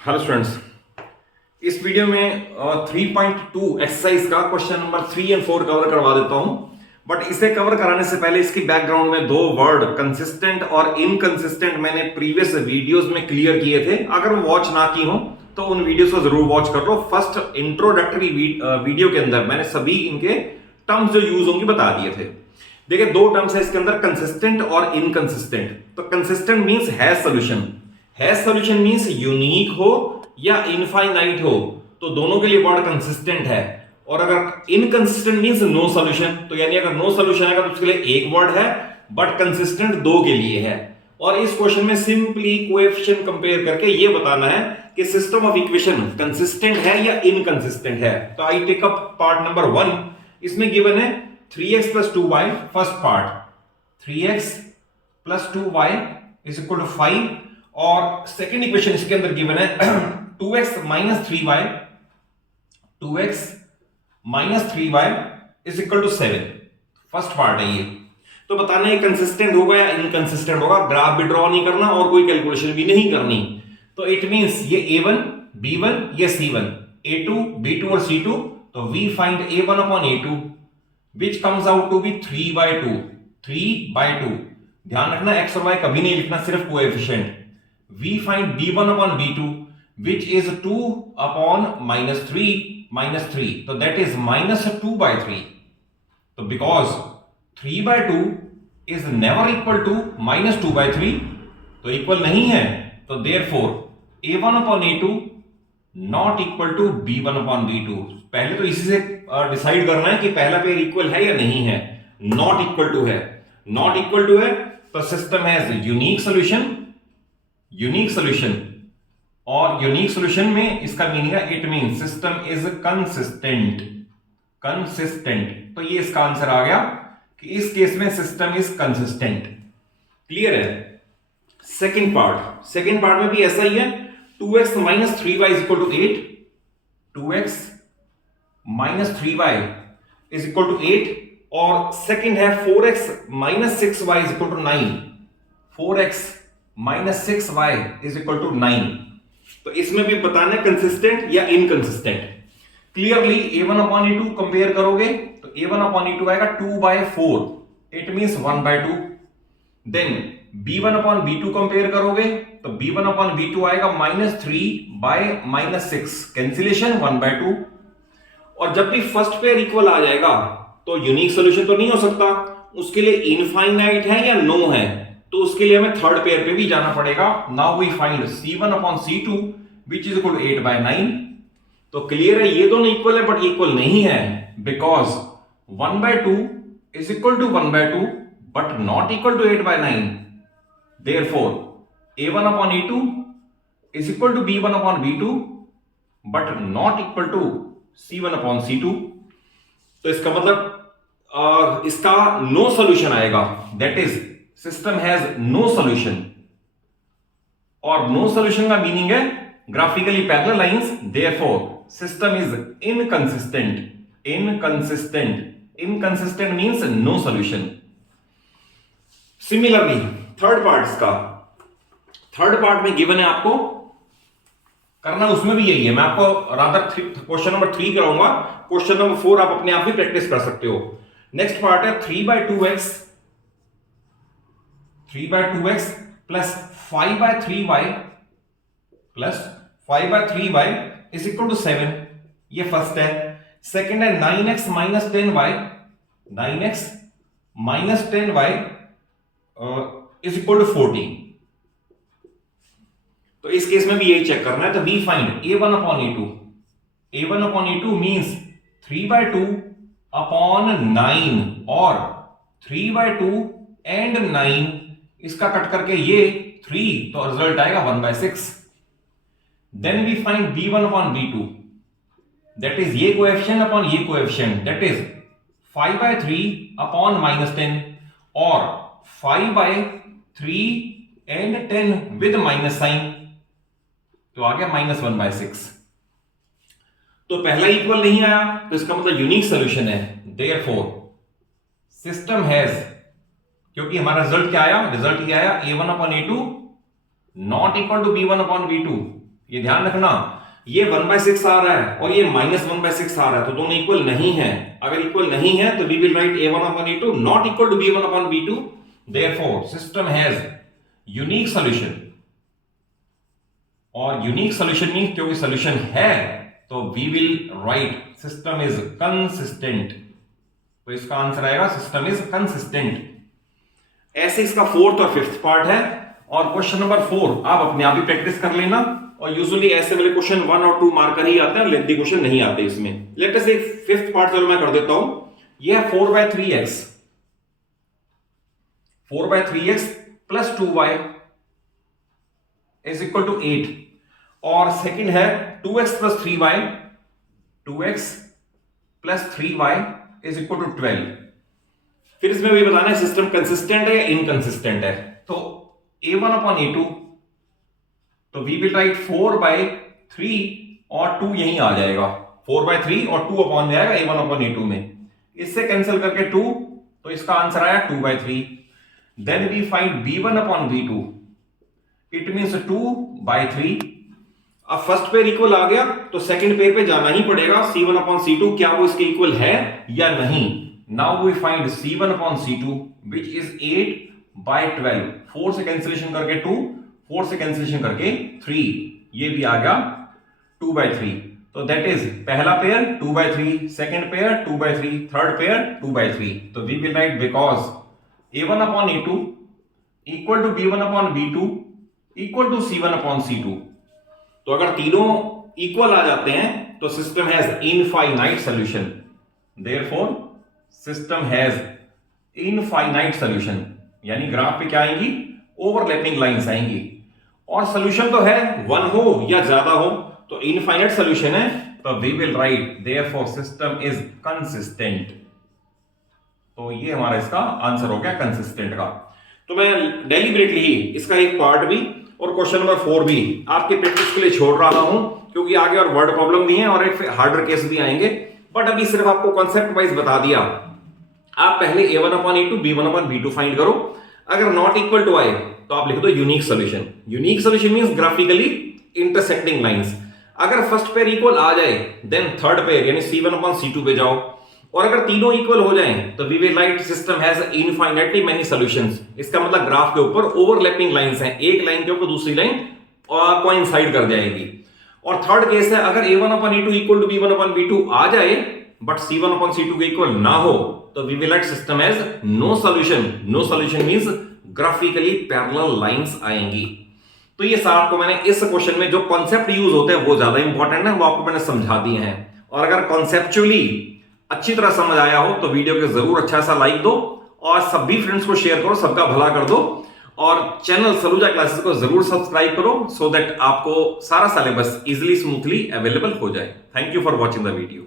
Hello students, इस video में 3.2 exercise का क्वेश्चन नंबर 3 और 4 कवर करवा देता हूं। बट इसे कवर कराने से पहले इसकी बैकग्राउंड में दो वर्ड कंसिस्टेंट और इनकंसिस्टेंट मैंने प्रीवियस वीडियोस में क्लियर किए थे। अगर वो वॉच ना की हो तो उन वीडियोस को जरूर वॉच कर लो। फर्स्ट इंट्रोडक्टरी वीडियो के अंदर मैंने सभी इनके टर्म्स जो यूज होंगे बता दिए थे। देखिए, दो टर्म्स है इसके अंदर, कंसिस्टेंट और इनकंसिस्टेंट। तो consistent means has solution, has solution means unique हो या इनफाइनाइट हो, तो दोनों के लिए वर्ड कंसिस्टेंट है। और अगर इनकंसिस्टेंट मींस नो सॉल्यूशन, तो यानी अगर नो सॉल्यूशन आएगा तो उसके लिए एक वर्ड है, बट कंसिस्टेंट दो के लिए है। और इस क्वेश्चन में सिंपली कोएफिशिएंट कंपेयर करके ये बताना है कि सिस्टम ऑफ इक्वेशन कंसिस्टेंट है या इनकंसिस्टेंट है। तो I take up part number 1। इसमें गिवन है 3x plus 2y, first part 3x plus 2y is equal to 5। और सेकेंड इक्वेशन इसके अंदर गिवन है 2x minus 3y, 2x minus 3y is equal to 7। First part है ये। तो बताना है कंसिस्टेंट होगा या इनकंसिस्टेंट होगा। ग्राफ भी ड्रॉ नहीं करना और कोई कैलकुलेशन भी नहीं करनी। तो इट मींस ये a1 b1 ये c1, a2 b2 और c2। तो we find a1 upon a2 which comes out to be 3/2, 3/2। ध्यान रखना x और y कभी नहीं लिखना, सिर्फ coefficient. we find b1 upon b2 which is 2 upon -3, तो that is -2/3। तो because 3/2 is never equal to -2/3, तो इक्वल नहीं है, तो therefore a1 upon a2 not equal to b1 upon b2। पहले तो इसी से डिसाइड करना है कि पहला पेयर इक्वल है या नहीं है। नॉट इक्वल टू है, नॉट इक्वल टू है तो system has unique solution, unique solution. और यूनिक सॉल्यूशन में इसका मीनिंग है it mean system is consistent, consistent. तो ये इसका आंसर आ गया कि इस केस में सिस्टम इज कंसिस्टेंट। क्लियर है। सेकेंड पार्ट, सेकेंड पार्ट में भी ऐसा ही है। 2x minus 3y is equal to 8, 2x minus 3y is equal to 8। और सेकंड है 4x minus 6y is equal to 9, 4x minus 6y is equal to 9। तो इसमें भी बताना है कंसिस्टेंट या inconsistent. Clearly a1 upon a2 compare करोगे तो a1 upon a2 आएगा 2/4, it means 1/2। Then b1 upon b2 compare करोगे तो b1 upon b2 आएगा -3/-6, कैंसिलेशन 1/2। और जब भी फर्स्ट पेयर इक्वल आ जाएगा तो यूनिक सॉल्यूशन तो नहीं हो सकता, उसके लिए इनफाइनाइट है या नो है, तो उसके लिए हमें थर्ड पेयर पे भी जाना पड़ेगा। Now we find c1 upon c2 which is equal to 8/9। तो क्लियर है ये दोनों इक्वल है बट इक्वल नहीं है, because 1/2 is equal to 1/2 but not equal to 8/9। Therefore, a1 upon a2 is equal to b1 upon b2 but not equal to c1 upon c2। तो इसका मतलब इसका नो सॉल्यूशन आएगा, that is system has no solution. और no solution का meaning है graphically parallel lines, therefore system is inconsistent, inconsistent, inconsistent means no solution. Similarly third part इसका, third part में गिवन है आपको करना, उसमें भी यही है। मैं आपको रादर क्वेश्चन नंबर 3 कराऊंगा, क्वेश्चन नंबर 4 आप अपने आप ही प्रैक्टिस कर सकते हो। नेक्स्ट पार्ट है 3/2x, 3/2x plus 5/3y plus 5/3y is equal to 7। ये फर्स्ट है। सेकंड है 9x minus 10y, 9x minus 10y is equal to 14। तो इस केस में भी यही चेक करना है। तो we find a1 upon a2, a1 upon a2 means 3/2 upon 9 और 3/2 एंड 9 इसका कट करके ये 3, तो रिजल्ट आएगा 1/6। Then we find b1 upon b2, that is ये कोएफिशिएंट अपॉन ये कोएफिशिएंट, दैट इज 5/3 upon -10 और 5/3 एंड 10 विद माइनस साइन, तो आ गया -1/6। तो पहला इक्वल नहीं आया तो इसका मतलब यूनिक सॉल्यूशन है। देयरफॉर सिस्टम हैज, क्योंकि हमारा रिजल्ट क्या आया, रिजल्ट क्या आया a1 upon a2 not equal to b1 upon b2, ये ध्यान रखना, ये 1/6 आ रहा है और ये -1/6 आ रहा है, तो दोनों इक्वल नहीं है। अगर इक्वल नहीं है तो we will write a1/a2 not equal to b1/b2, therefore system has unique solution. और यूनिक सॉल्यूशन मींस क्योंकि सॉल्यूशन है तो we will write system is consistent. तो इसका आंसर आएगा सिस्टम इज कंसिस्टेंट। ऐसे इसका 4th और 5th पार्ट है। और क्वेश्चन नंबर 4 आप अपने आप ही प्रैक्टिस कर लेना। और यूजुअली ऐसे वाले क्वेश्चन 1 और 2 मार्कर ही आते हैं, लेंथी क्वेश्चन नहीं आते इसमें। लेट अस से 5th पार्ट चलो मैं कर देता हूं। यह है 4/3x, 4/3x plus 2y is equal to 8। और सेकंड है 2x plus 3y, 2x plus 3y is equal to 12। फिर इसमें भी बताना है सिस्टम कंसिस्टेंट है या इनकंसिस्टेंट है। तो a1/a2, तो वी विल राइट 4/3 और 2 यहीं आ जाएगा, 4/3 और 2 अपॉन में आएगा a1/a2 में। इससे कैंसिल करके 2, तो इसका आंसर आया 2/3। Then we find b1/b2, it means 2/3। अब फर्स्ट पेयर इक्वल आ गया तो सेकंड पेयर पे जाना ही पड़ेगा, c1/c2 क्या वो इसके इक्वल है या नहीं। Now we find c1/c2 which is 8/12। 4 से कैंसिलेशन करके 2, 4 से कैंसिलेशन करके 3, ये भी आ गया 2/3। तो दैट इज पहला pair 2/3, second pair 2/3, third pair 2/3। तो we will write because a1/a2 equal to b1/b2 equal to c1/c2। तो अगर तीनों इक्वल आ जाते हैं तो system has infinite solution. Therefore system has infinite solution, यानी ग्राफ पे क्या आएंगी, ओवरलैपिंग लाइंस आएंगी। और सॉल्यूशन तो है 1 हो या ज्यादा हो, तो इनफाइनाइट सॉल्यूशन है, तो we will write therefore system is consistent. तो ये हमारा इसका आंसर हो गया कंसिस्टेंट का। तो मैं डेलिबरेटली इसका एक पार्ट भी और क्वेश्चन नंबर 4 भी आपके प्रैक्टिस के लिए छोड़ रहा हूं, क्योंकि आगे और वर्ड प्रॉब्लम भी है और एक हार्डर केस भी आएंगे। बट अभी सिर्फ आपको कॉन्सेप्ट वाइज बता दिया। आप पहले a1/a2 b1/b2 फाइंड करो। अगर नॉट इक्वल टू आए तो आप लिख दो unique solution. Unique solution means graphically intersecting lines. अगर फर्स्ट पेयर इक्वल आ जाए देन थर्ड पेयर यानी c1/c2 पे जाओ। और अगर तीनों इक्वल हो जाएं तो we will write system has infinitely many solutions. इसका मतलब ग्राफ के ऊपर ओवरलैपिंग लाइंस हैं, एक लाइन के ऊपर दूसरी लाइन कोइंसाइड कर जाएगी। और थर्ड केस है अगर a1/a2 इक्वल टू b1/b2 आ जाए बट c1/c2 के इक्वल ना हो तो we will write system has no solution. No solution means graphically parallel lines आएंगी। तो ये सारा आपको मैंने इस क्वेश्चन में जो कॉन्सेप्ट यूज होते हैं वो ज्यादा इंपॉर्टेंट है, वो आपको मैंने समझा दिए हैं। और अगर कॉन्सेप्चुअली अच्छी तरह समझ आया हो तो वीडियो को जरूर अच्छा सा लाइक दो और सभी फ्रेंड्स को शेयर करो, सबका भला कर दो। और चैनल सलूजा क्लासेस को जरूर सब्सक्राइब करो सो दैट आपको सारा सिलेबस इजीली स्मूथली अवेलेबल हो जाए। Thank you for watching the video.